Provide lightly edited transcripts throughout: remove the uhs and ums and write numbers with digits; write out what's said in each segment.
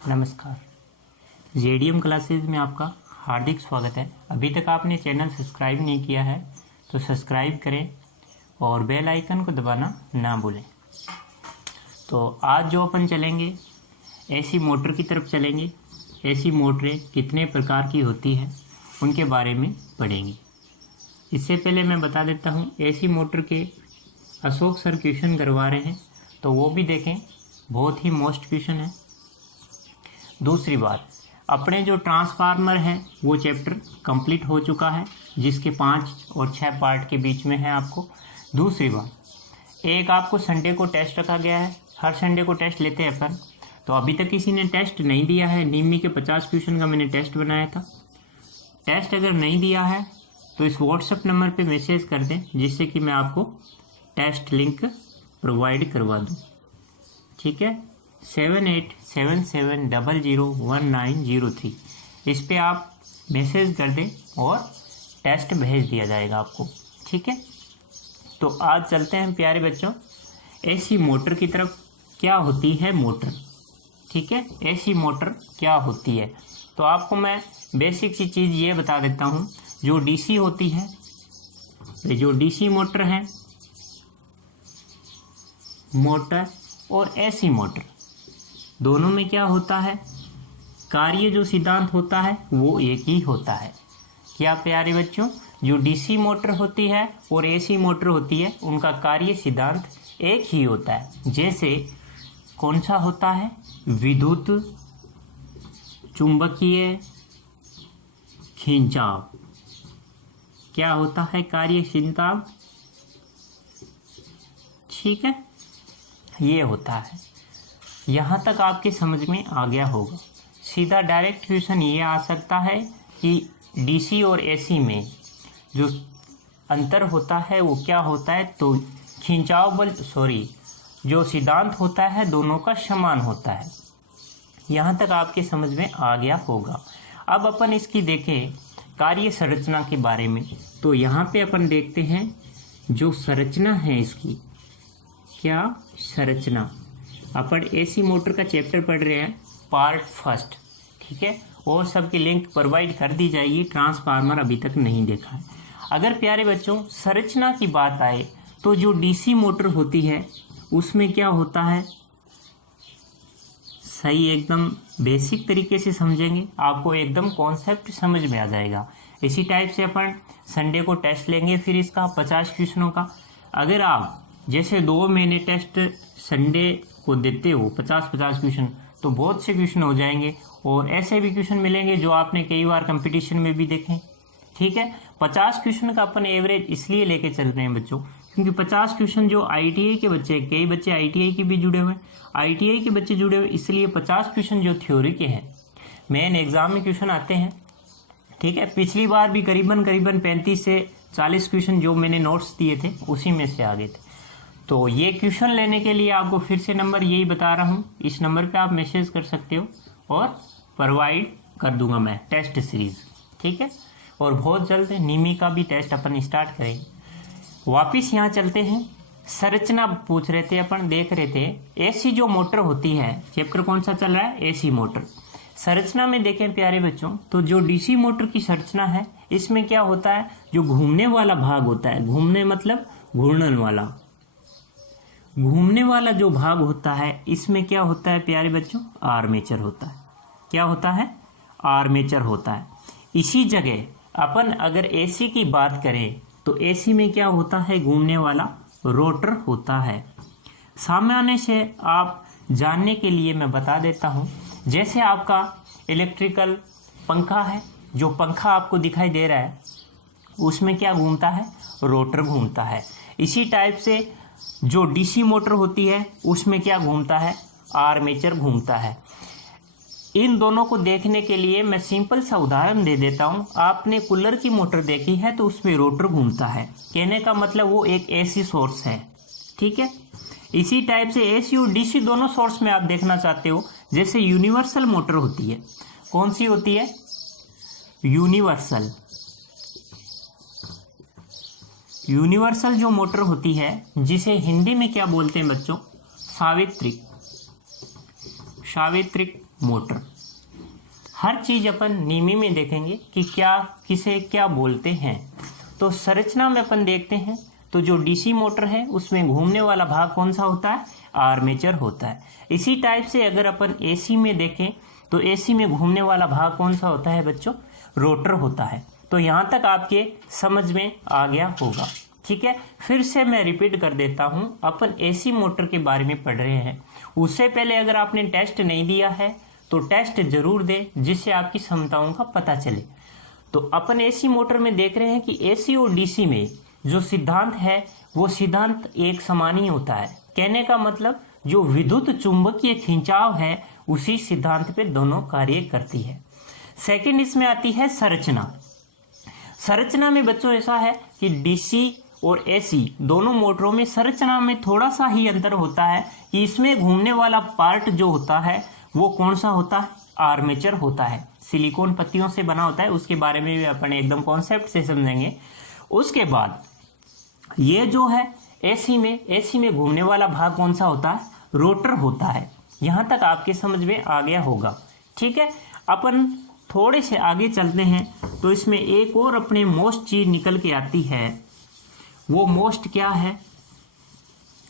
नमस्कार। JDM classes में आपका हार्दिक स्वागत है। अभी तक आपने चैनल सब्सक्राइब नहीं किया है तो सब्सक्राइब करें और बेल आइकन को दबाना ना भूलें। तो आज जो अपन चलेंगे एसी मोटर की तरफ चलेंगे। एसी मोटरें कितने प्रकार की होती हैं उनके बारे में पढ़ेंगे। इससे पहले मैं बता देता हूँ, एसी मोटर के अशोक सर क्वेश्चन करवा रहे हैं तो वो भी देखें, बहुत ही मोस्ट क्वेश्चन है। दूसरी बात, अपने जो ट्रांसफार्मर है वो चैप्टर कंप्लीट हो चुका है, जिसके 5 और 6 पार्ट के बीच में है आपको। दूसरी बात, एक आपको संडे को टेस्ट रखा गया है। हर संडे को टेस्ट लेते हैं अपन, तो अभी तक किसी ने टेस्ट नहीं दिया है। निम्मी के 50 क्वेश्चन का मैंने टेस्ट बनाया था। टेस्ट अगर नहीं दिया है तो इस व्हाट्सएप नंबर पे मैसेज कर दें, जिससे कि मैं आपको टेस्ट लिंक प्रोवाइड करवा दूँ। ठीक है, 7877001903 इस पे आप मैसेज कर दें और टेस्ट भेज दिया जाएगा आपको। ठीक है, तो आज चलते हैं प्यारे बच्चों एसी मोटर की तरफ। क्या होती है मोटर? ठीक है, एसी मोटर क्या होती है तो आपको मैं बेसिक सी चीज़ ये बता देता हूँ। जो डीसी होती है, जो डीसी मोटर है, मोटर और एसी मोटर दोनों में क्या होता है, कार्य जो सिद्धांत होता है वो एक ही होता है। क्या प्यारे बच्चों, जो डीसी मोटर होती है और एसी मोटर होती है उनका कार्य सिद्धांत एक ही होता है। जैसे कौन सा होता है, विद्युत चुंबकीय खिंचाव। क्या होता है कार्य सिद्धांत? ठीक है, ये होता है। यहाँ तक आपके समझ में आ गया होगा। सीधा डायरेक्ट क्वेश्चन ये आ सकता है कि डीसी और एसी में जो अंतर होता है वो क्या होता है, तो खिंचाव बल जो सिद्धांत होता है दोनों का समान होता है। यहाँ तक आपके समझ में आ गया होगा। अब अपन इसकी देखें कार्य संरचना के बारे में। तो यहाँ पे अपन देखते हैं जो संरचना है इसकी, क्या संरचना। अपन एसी मोटर का चैप्टर पढ़ रहे हैं, पार्ट फर्स्ट। ठीक है, और सबकी लिंक प्रोवाइड कर दी जाएगी। ट्रांसफार्मर अभी तक नहीं देखा है। अगर प्यारे बच्चों संरचना की बात आए तो जो डीसी मोटर होती है उसमें क्या होता है, सही एकदम बेसिक तरीके से समझेंगे, आपको एकदम कॉन्सेप्ट समझ में आ जाएगा। इसी टाइप से अपन संडे को टेस्ट लेंगे, फिर इसका 50 क्वेश्चनों का। अगर आप जैसे 2 महीने टेस्ट संडे को देते हो 50-50 क्वेश्चन, तो बहुत से क्वेश्चन हो जाएंगे और ऐसे भी क्वेश्चन मिलेंगे जो आपने कई बार कंपटीशन में भी देखे। ठीक है, 50 क्वेश्चन का अपन एवरेज इसलिए लेके चल रहे हैं बच्चों, क्योंकि 50 क्वेश्चन जो आईटीआई के बच्चे, कई बच्चे आईटीआई के भी जुड़े हुए हैं, आईटीआई के बच्चे जुड़े हुए, इसलिए 50 क्वेश्चन जो थ्योरी के हैं मेन एग्जाम में क्वेश्चन आते हैं। ठीक है, पिछली बार भी करीबन 35 से 40 क्वेश्चन जो मैंने नोट्स दिए थे उसी में से आ गए थे। तो ये क्वेश्चन लेने के लिए आपको फिर से नंबर यही बता रहा हूँ, इस नंबर पे आप मैसेज कर सकते हो और प्रोवाइड कर दूंगा मैं टेस्ट सीरीज। ठीक है, और बहुत जल्द निमी का भी टेस्ट अपन स्टार्ट करेंगे। वापिस यहाँ चलते हैं, संरचना पूछ रहे थे अपन, देख रहे थे एसी जो मोटर होती है। चैप्टर कौन सा चल रहा है, एसी मोटर। संरचना में देखें प्यारे बच्चों, तो जो डीसी मोटर की संरचना है इसमें क्या होता है, जो घूमने वाला भाग होता है, घूमने मतलब घूर्णन वाला, घूमने वाला जो भाग होता है इसमें क्या होता है प्यारे बच्चों, आर्मेचर होता है। क्या होता है, आर्मेचर होता है। इसी जगह अपन अगर एसी की बात करें तो एसी में क्या होता है, घूमने वाला रोटर होता है। सामान्य से आप जानने के लिए मैं बता देता हूं, जैसे आपका इलेक्ट्रिकल पंखा है, जो पंखा आपको दिखाई दे रहा है उसमें क्या घूमता है, रोटर घूमता है। इसी टाइप से जो डीसी मोटर होती है उसमें क्या घूमता है, आर्मेचर घूमता है। इन दोनों को देखने के लिए मैं सिंपल सा उदाहरण दे देता हूं। आपने कूलर की मोटर देखी है तो उसमें रोटर घूमता है, कहने का मतलब वो एक एसी सोर्स है। ठीक है, इसी टाइप से एसी और डीसी दोनों सोर्स में आप देखना चाहते हो। जैसे यूनिवर्सल मोटर होती है, कौन सी होती है, यूनिवर्सल। यूनिवर्सल जो मोटर होती है जिसे हिंदी में क्या बोलते हैं बच्चों, सावित्रिक। सावित्रिक मोटर। हर चीज अपन नीमी में देखेंगे कि क्या किसे क्या बोलते हैं। तो संरचना में अपन देखते हैं तो जो डीसी मोटर है उसमें घूमने वाला भाग कौन सा होता है, आर्मेचर होता है। इसी टाइप से अगर अपन एसी में देखें तो एसी में घूमने वाला भाग कौन सा होता है बच्चों, रोटर होता है। तो यहाँ तक आपके समझ में आ गया होगा, ठीक है। फिर से मैं रिपीट कर देता हूँ, अपन एसी मोटर के बारे में पढ़ रहे हैं। उससे पहले अगर आपने टेस्ट नहीं दिया है तो टेस्ट जरूर दें, जिससे आपकी क्षमताओं का पता चले। तो अपन एसी मोटर में देख रहे हैं कि एसी और डीसी में जो सिद्धांत है वो सिद्धांत एक समान ही होता है। कहने का मतलब जो विद्युत चुंबकीय खिंचाव है उसी सिद्धांत पे दोनों कार्य करती है। सेकंड इसमें आती है संरचना। संरचना में बच्चों ऐसा है कि डीसी और एसी दोनों मोटरों में संरचना में थोड़ा सा ही अंतर होता है कि इसमें घूमने वाला पार्ट जो होता है वो कौन सा होता है, आर्मेचर होता है। सिलिकॉन पत्तियों से बना होता है, उसके बारे में भी अपन एकदम कॉन्सेप्ट से समझेंगे। उसके बाद ये जो है एसी में घूमने वाला भाग कौन सा होता है, रोटर होता है। यहां तक आपके समझ में आ गया होगा, ठीक है। अपन थोड़े से आगे चलते हैं तो इसमें एक और अपने मोस्ट चीज निकल के आती है। वो मोस्ट क्या है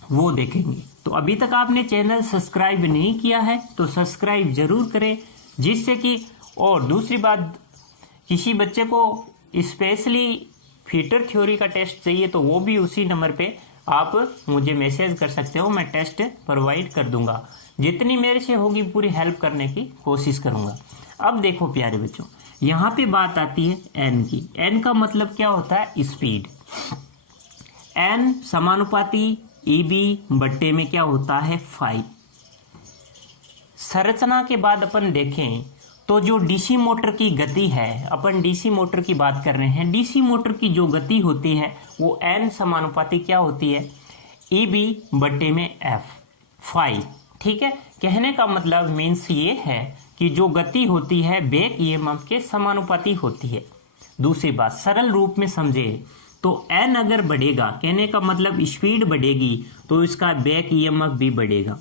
वो देखेंगे। तो अभी तक आपने चैनल सब्सक्राइब नहीं किया है तो सब्सक्राइब जरूर करें, जिससे कि, और दूसरी बात, किसी बच्चे को स्पेशली फीटर थ्योरी का टेस्ट चाहिए तो वो भी उसी नंबर पे आप मुझे मैसेज कर सकते हो, मैं टेस्ट प्रोवाइड कर दूंगा। जितनी मेरे से होगी पूरी हेल्प करने की कोशिश करूंगा। अब देखो प्यारे बच्चों, यहाँ पे बात आती है एन की। एन का मतलब क्या होता है, स्पीड। एन समानुपाती ईबी बट्टे में क्या होता है, 5। संरचना के बाद अपन देखें तो जो डीसी मोटर की गति है, अपन डीसी मोटर की बात कर रहे हैं, डीसी मोटर की जो गति होती है वो एन समानुपाती क्या होती है, ईबी बट्टे में एफ, 5, ठीक है। कहने का मतलब मीन्स ये है कि जो गति होती है बैक ईएमएफ के समानुपाती होती है। दूसरी बात सरल रूप में समझे तो एन अगर बढ़ेगा, कहने का मतलब स्पीड बढ़ेगी तो इसका बैक ईएमएफ भी बढ़ेगा।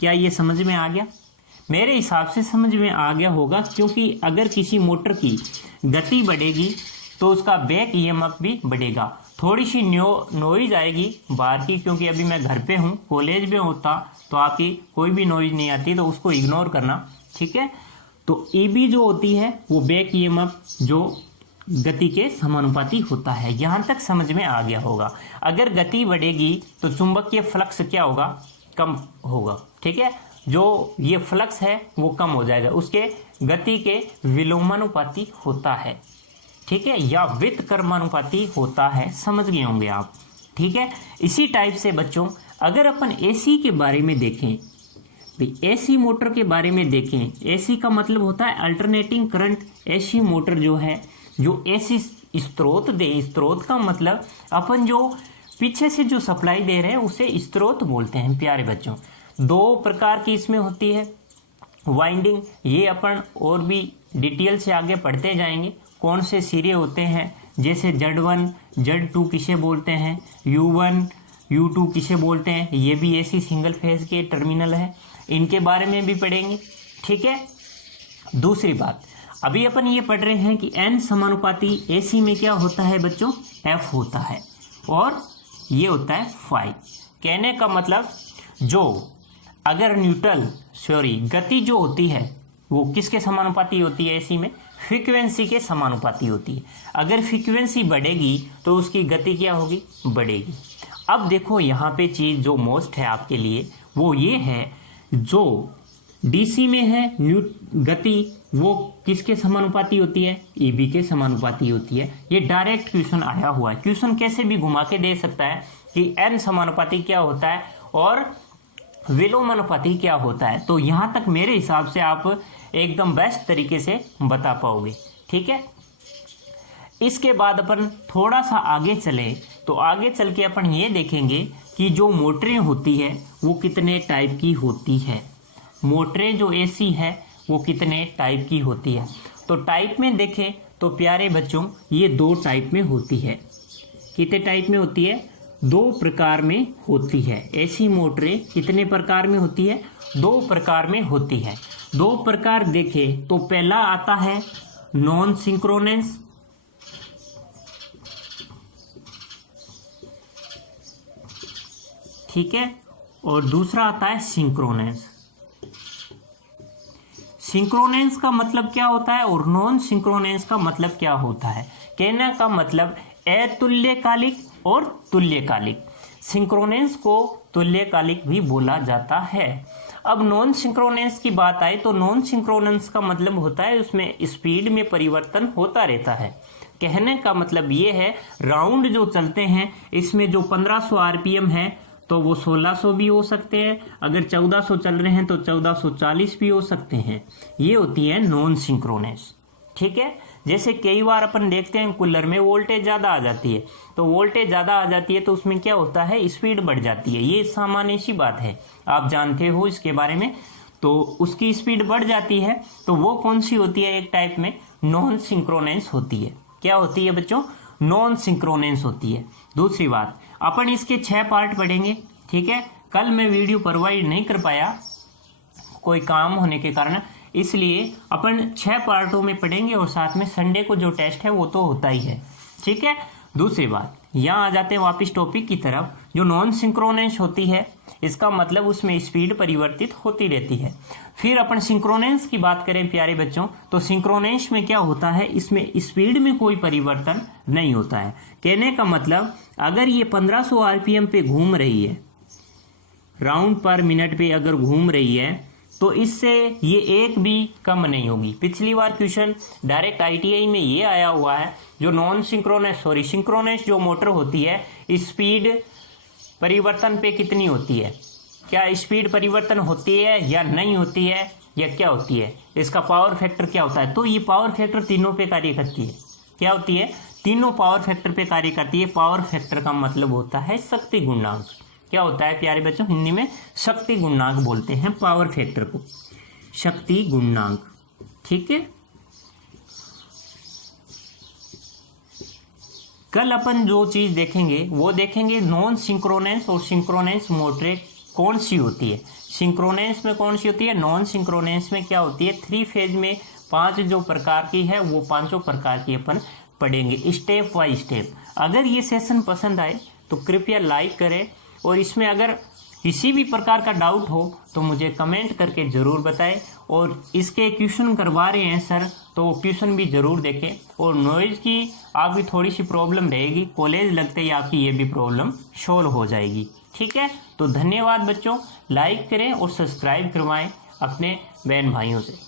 क्या ये समझ में आ गया? मेरे हिसाब से समझ में आ गया होगा, क्योंकि अगर किसी मोटर की गति बढ़ेगी तो उसका बैक ईएमएफ भी बढ़ेगा। थोड़ी सी नॉइज आएगी बाहर की, क्योंकि अभी मैं घर पे हूँ, कॉलेज में होता तो आपकी कोई भी नॉइज नहीं आती, तो उसको इग्नोर करना, ठीक है। तो ईबी जो होती है वो बैक ईएमएफ जो गति के समानुपाती होता है। यहां तक समझ में आ गया होगा। अगर गति बढ़ेगी तो चुंबकीय फ्लक्स क्या होगा, कम होगा, ठीक है। जो ये फ्लक्स है वो कम हो जाएगा, उसके गति के विलोमानुपाती होता है, ठीक है, या व्युत्क्रमानुपाती होता है। समझ गए होंगे आप, ठीक है। इसी टाइप से बच्चों अगर अपन एसी के बारे में देखें, एसी मोटर के बारे में देखें, एसी का मतलब होता है अल्टरनेटिंग करंट। एसी मोटर जो है, जो एसी स्रोत दे, स्रोत का मतलब अपन जो पीछे से जो सप्लाई दे रहे हैं उसे स्रोत बोलते हैं प्यारे बच्चों। 2 प्रकार की इसमें होती है वाइंडिंग, ये अपन और भी डिटेल से आगे पढ़ते जाएंगे कौन से सिरे होते हैं, जैसे Z1 Z2 किसे बोलते हैं, U1 U2 किसे बोलते हैं, ये भी एसी सिंगल फेज के टर्मिनल है, इनके बारे में भी पढ़ेंगे, ठीक है। दूसरी बात, अभी अपन ये पढ़ रहे हैं कि एन समानुपाती एसी में क्या होता है बच्चों, एफ होता है, और ये होता है 5। कहने का मतलब जो अगर गति जो होती है वो किसके समानुपाती होती है, एसी में फ्रीक्वेंसी के समानुपाती होती है। अगर फ्रीक्वेंसी बढ़ेगी तो उसकी गति क्या होगी, बढ़ेगी। अब देखो यहाँ पे चीज जो मोस्ट है आपके लिए वो ये है, जो डीसी में है गति वो किसके समानुपाती होती है, ईबी के समानुपाती होती है। ये डायरेक्ट क्वेश्चन आया हुआ है, क्वेश्चन कैसे भी घुमा के दे सकता है कि एन समानुपाती क्या होता है और विलोमानुपाती क्या होता है। तो यहां तक मेरे हिसाब से आप एकदम बेस्ट तरीके से बता पाओगे, ठीक है। इसके बाद अपन थोड़ा सा आगे चले तो आगे चल के अपन ये देखेंगे कि जो मोटरें होती है वो कितने टाइप की होती है। मोटरें जो एसी है वो कितने टाइप की होती है। तो टाइप में देखें तो प्यारे बच्चों ये 2 टाइप में होती है। कितने टाइप में होती है, 2 प्रकार में होती है। एसी मोटरें कितने प्रकार में होती है, 2 प्रकार में होती है। दो प्रकार देखें तो पहला आता है नॉन सिंक्रोनेंस, ठीक है, और दूसरा आता है सिंक्रोनेंस। सिंक्रोनेंस का मतलब क्या होता है और नॉन सिंक्रोनेंस का मतलब क्या होता है? कहने का मतलब अतुल्यकालिक और तुल्यकालिक। सिंक्रोनेंस को तुल्यकालिक भी बोला जाता है। अब नॉन सिंक्रोनेंस की बात आए तो नॉन सिंक्रोनेंस का मतलब होता है उसमें स्पीड में परिवर्तन होता रहता है। कहने का मतलब ये है राउंड जो चलते हैं इसमें जो 1500 आरपीएम है तो वो 1600 भी हो सकते हैं, अगर 1400 चल रहे हैं तो 1440 भी हो सकते हैं। ये होती है नॉन सिंक्रोनेंस, ठीक है। जैसे कई बार अपन देखते हैं कूलर में वोल्टेज ज़्यादा आ जाती है, तो वोल्टेज ज़्यादा आ जाती है तो उसमें क्या होता है, स्पीड बढ़ जाती है। ये सामान्य सी बात है, आप जानते हो इसके बारे में। तो उसकी स्पीड बढ़ जाती है तो वो कौन सी होती है, एक टाइप में नॉन सिंक्रोनेंस होती है। क्या होती है बच्चों? नॉन सिंक्रोनेंस होती है। दूसरी बात, अपन इसके 6 पार्ट पढ़ेंगे, ठीक है। कल मैं वीडियो प्रोवाइड नहीं कर पाया कोई काम होने के कारण, इसलिए अपन 6 पार्टों में पढ़ेंगे और साथ में संडे को जो टेस्ट है वो तो होता ही है, ठीक है। दूसरी बात, यहाँ आ जाते हैं वापस टॉपिक की तरफ। जो नॉन सिंक्रोनेंस होती है इसका मतलब उसमें स्पीड परिवर्तित होती रहती है। फिर अपन सिंक्रोनेंस की बात करें प्यारे बच्चों, तो सिंक्रोनेंस में क्या होता है, इसमें स्पीड में कोई परिवर्तन नहीं होता है। कहने का मतलब अगर ये 1500 आरपीएम पे घूम रही है, राउंड पर मिनट पे अगर घूम रही है, तो इससे ये एक भी कम नहीं होगी। पिछली बार क्वेश्चन डायरेक्ट आईटीआई में ये आया हुआ है, जो नॉन सिंक्रोनेंस सिंक्रोनेंस जो मोटर होती है स्पीड परिवर्तन पे कितनी होती है, क्या स्पीड परिवर्तन होती है या नहीं होती है, या क्या होती है, इसका पावर फैक्टर क्या होता है। तो ये पावर फैक्टर तीनों पे कार्य करती है। क्या होती है? तीनों पावर फैक्टर पे कार्य करती है। पावर फैक्टर का मतलब होता है शक्ति गुणांक। क्या होता है प्यारे बच्चों? हिंदी में शक्ति गुणांक बोलते हैं पावर फैक्टर को, शक्ति गुणांक, ठीक है। कल अपन जो चीज देखेंगे वो देखेंगे नॉन सिंक्रोनेंस और सिंक्रोनेंस मोटरें कौन सी होती है। सिंक्रोनेंस में कौन सी होती है, नॉन सिंक्रोनेंस में क्या होती है। 3 फेज में 5 जो प्रकार की है वो 5 प्रकार की अपन पढ़ेंगे स्टेप बाय स्टेप। अगर ये सेशन पसंद आए तो कृपया लाइक करें, और इसमें अगर किसी भी प्रकार का डाउट हो तो मुझे कमेंट करके ज़रूर बताएं। और इसके क्वेश्चन करवा रहे हैं सर तो क्वेश्चन भी ज़रूर देखें। और नॉइज़ की आपकी थोड़ी सी प्रॉब्लम रहेगी, कॉलेज लगते ही आपकी ये भी प्रॉब्लम सॉल्व हो जाएगी, ठीक है। तो धन्यवाद बच्चों, लाइक करें और सब्सक्राइब करवाएं अपने बहन भाइयों से।